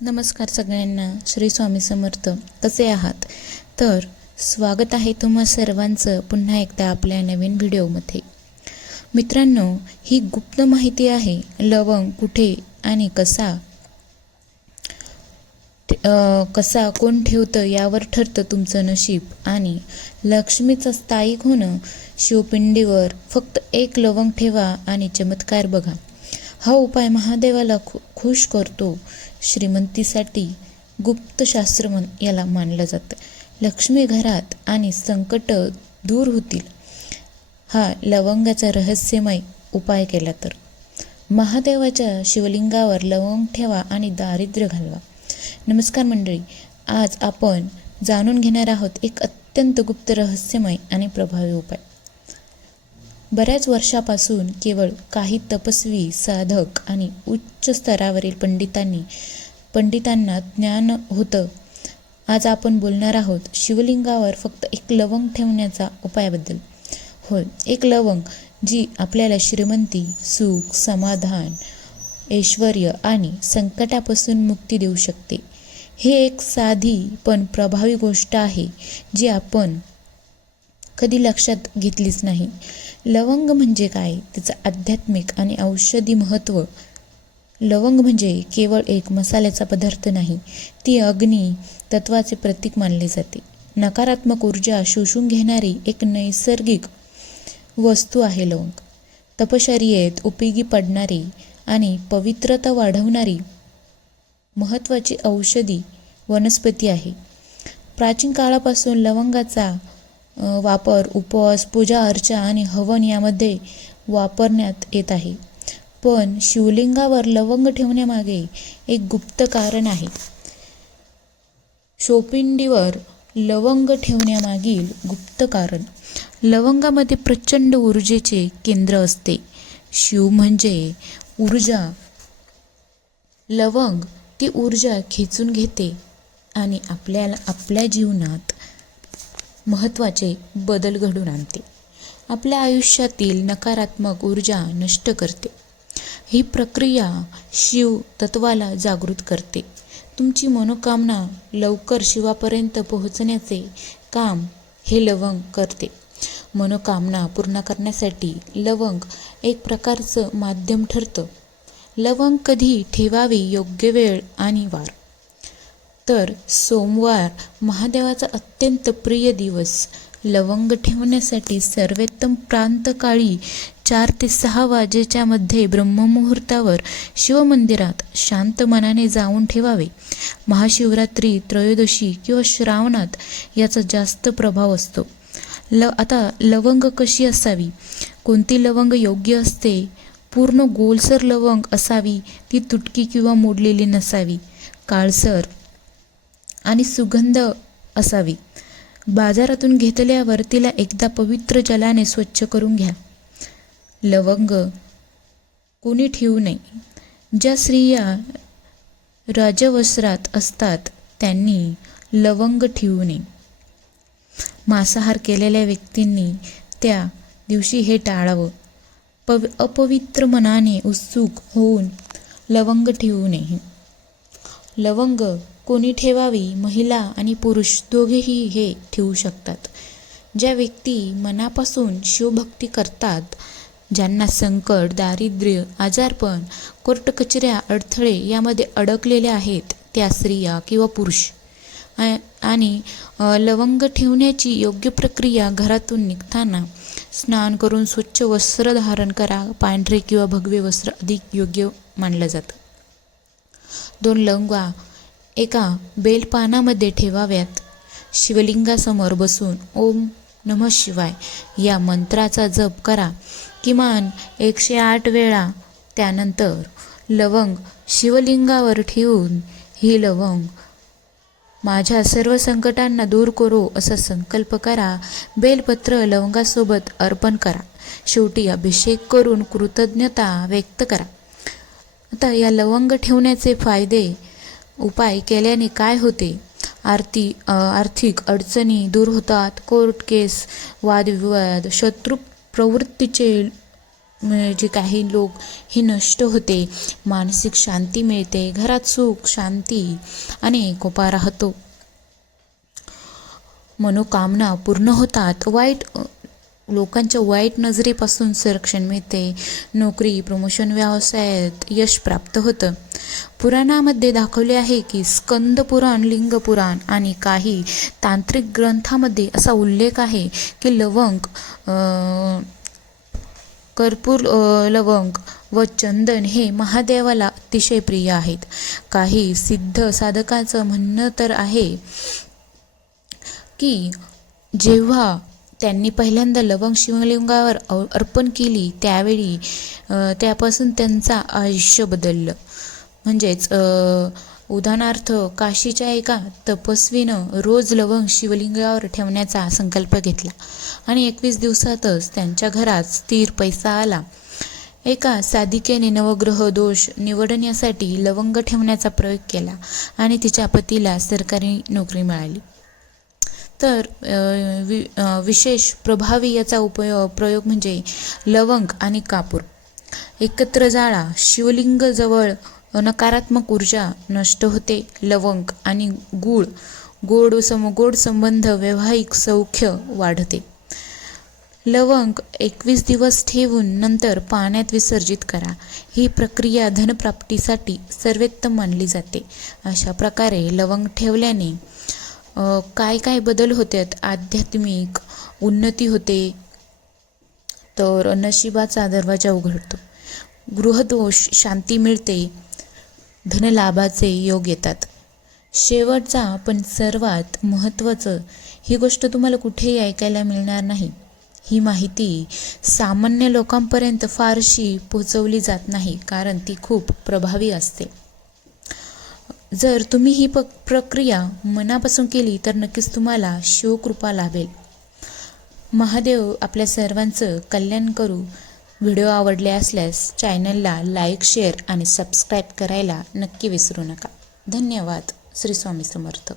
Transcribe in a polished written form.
नमस्कार सगळ्यांना. श्री स्वामी समर्थ. कसे आहात? तर स्वागत आहे तुम्हा सर्वांचं पुन्हा एकदा आपल्या नवीन व्हिडिओमध्ये. मित्रांनो, ही गुप्त माहिती आहे. लवंग कुठे आणि कसा कोण ठेवतं यावर ठरतं तुमचं नशीब आणि लक्ष्मीचं स्थायिक होणं. शिवपिंडीवर फक्त एक लवंग ठेवा आणि चमत्कार बघा. हा उपाय महादेवाला खुश करतो. श्रीमंतीसाठी गुप्त शास्त्र याला मानलं जातं. लक्ष्मी घरात आणि संकट दूर होतील. हा लवंगाचा रहस्यमय उपाय केला तर महादेवाच्या शिवलिंगावर लवंग ठेवा आणि दारिद्र्य घालवा. नमस्कार मंडळी, आज आपण जाणून घेणार आहोत एक अत्यंत गुप्त, रहस्यमय आणि प्रभावी उपाय. बऱ्याच वर्षापासून केवळ काही तपस्वी, साधक आणि उच्च स्तरावरील पंडितांना ज्ञान होतं. आज आपण बोलणार आहोत शिवलिंगावर फक्त एक लवंग ठेवण्याचा उपायाबद्दल. होय, एक लवंग जी आपल्याला श्रीमंती, सुख, समाधान, ऐश्वर्य आणि संकटापासून मुक्ती देऊ शकते. हे एक साधी पण प्रभावी गोष्ट आहे जी आपण कधी लक्षात घेतलीच नाही. लवंग म्हणजे काय? त्याचं आध्यात्मिक आणि औषधी महत्त्व. लवंग म्हणजे केवळ एक मसाल्याचा पदार्थ नाही, ती अग्नी तत्वाचे प्रतीक मानले जाते. नकारात्मक ऊर्जा शोषून घेणारी एक नैसर्गिक वस्तू आहे लवंग. तपश्चर्येत उपयोगी पडणारी आणि पवित्रता वाढवणारी महत्त्वाची औषधी वनस्पती आहे. प्राचीन काळापासून लवंगाचा वापर उपवास, पूजा अर्चा आणि हवन यामध्ये वापरण्यात येत आहे. पण शिवलिंगावर लवंग ठेवण्यामागे एक गुप्त कारण आहे. शिवपिंडीवर लवंग ठेवण्यामागील गुप्त कारण. लवंगामध्ये प्रचंड ऊर्जेचे केंद्र असते. शिव म्हणजे ऊर्जा. लवंग ती ऊर्जा खेचून घेते आणि आपल्या जीवनात महत्त्वाचे बदल घडवून आणते. आपल्या आयुष्यातील नकारात्मक ऊर्जा नष्ट करते. ही प्रक्रिया शिव तत्वाला जागृत करते. तुमची मनोकामना लवकर शिवापर्यंत पोहोचण्याचे काम हे लवंग करते. मनोकामना पूर्ण करण्यासाठी लवंग एक प्रकारचं माध्यम ठरतं. लवंग कधी ठेवावी? योग्य वेळ आणि वार. तर सोमवार, महादेवाचा अत्यंत प्रिय दिवस. लवंग ठेवण्यासाठी सर्वोत्तम प्रातःकाळी 4 ते 6 वाजेच्या मध्ये ब्रह्ममुहूर्तावर शिवमंदिरात शांत मनाने जाऊन ठेवावे. महाशिवरात्री, त्रयोदशी किंवा श्रावणात याचा जास्त प्रभाव असतो. आता लवंग कशी असावी? कोणती लवंग योग्य असते? पूर्ण गोलसर लवंग असावी, ती तुटकी किंवा मोडलेली नसावी. काळसर आणि सुगंध असावी. बाजारातून घेतल्यावर तिला एकदा पवित्र जलाने स्वच्छ करून घ्या. लवंग कोणी ठेवू नये. ज्या स्त्रिया राजवस्त्रात असतात त्यांनी लवंग ठेवू नये. मांसाहार केलेल्या व्यक्तींनी त्या दिवशी हे टाळावं. अपवित्र मनाने उत्सुक होऊन लवंग ठेवू नये. लवंग कोणी ठेवावी? महिला आणि पुरुष दोघेही हे ठेवू शकतात. ज्या व्यक्ती मनापासून शिवभक्ती करतात, ज्यांना संकट, दारिद्र्य, आजारपण, कोर्ट कचऱ्या, अडथळे यामध्ये अडकलेले आहेत, त्या स्त्रिया किंवा पुरुष. आणि लवंग ठेवण्याची योग्य प्रक्रिया: घरातून निघताना स्नान करून स्वच्छ वस्त्र धारण करा. पांढरे किंवा भगवे वस्त्र अधिक योग्य मानलं जातं. 2 लवंगा एका बेलपानामध्ये ठेवाव्यात. शिवलिंगासमोर बसून ओम नमः शिवाय या मंत्राचा जप करा किमान 108 वेळा. त्यानंतर लवंग शिवलिंगावर ठेवून ही लवंग माझ्या सर्व संकटांना दूर करो असा संकल्प करा. बेलपत्र लवंगासोबत अर्पण करा. शेवटी अभिषेक करून कृतज्ञता व्यक्त करा. आता या लवंग ठेवण्याचे फायदे. उपाय केल्याने काय होते? आर्थिक अडचणी दूर होतात. कोर्ट केस, वादविवाद, शत्रू प्रवृत्तीचे जे काही लोक हे नष्ट होते, मानसिक शांती मिळते, घरात सुख शांती आणि एकोपा राहतो, मनोकामना पूर्ण होतात, लोकांच्या वाईट नजरेपासून संरक्षण मिळते, नोकरी, प्रमोशन, व्यवसायात यश प्राप्त होतं. पुराणामध्ये दाखवले आहे की स्कंद पुराण, लिंग पुराण आणि काही तांत्रिक ग्रंथामध्ये असा उल्लेख आहे की लवंग, कर्पूर, लवंग व चंदन हे महादेवाला अतिशय प्रिय आहेत. काही सिद्ध साधकांचं म्हणणं तर आहे की जेव्हा त्यांनी पहिल्यांदा लवंग शिवलिंगावर अर्पण केली त्यावेळी त्यापासून त्यांचं आयुष्य बदललं. म्हणजेच उदाहरणार्थ काशीच्या एका तपस्वीनं रोज लवंग शिवलिंगावर ठेवण्याचा संकल्प घेतला आणि 21 दिवसातच त्यांच्या घरात स्थिर पैसा आला. एका साधिकेने नवग्रह दोष निवडण्यासाठी लवंग ठेवण्याचा प्रयोग केला आणि तिच्या पतीला सरकारी नोकरी मिळाली. तर विशेष प्रभावी याचा प्रयोग म्हणजे लवंग आणि कापूर एकत्र जाळा. शिवलिंग जवळ नकारात्मक ऊर्जा नष्ट होते. लवंग आणि गोड संबंध, वैवाहिक सौख्य वाढते. लवंग 21 दिवस ठेवून नंतर पाण्यात विसर्जित करा. ही प्रक्रिया धनप्राप्तीसाठी सर्वोत्तम मानली जाते. अशा प्रकारे लवंग ठेवल्याने काय बदल होतात? आध्यात्मिक उन्नती होते, तर नशिबाचा दरवाजा उघडतो, गृहदोष शांती मिळते, धनलाभाचे योग येतात. शेवटचा पण सर्वात महत्त्वाचं, ही गोष्ट तुम्हाला कुठेही ऐकायला मिळणार नाही. ही माहिती सामान्य लोकांपर्यंत फारशी पोहोचवली जात नाही कारण ती खूप प्रभावी असते. जर तुम्ही ही प्रक्रिया मनापासून केली तर नक्कीच तुम्हाला शिवकृपा लाभेल. महादेव आपल्या सर्वांचं कल्याण करू. व्हिडिओ आवडले असल्यास चॅनलला लाईक, शेअर आणि सबस्क्राईब करायला नक्की विसरू नका. धन्यवाद. श्री स्वामी समर्थ.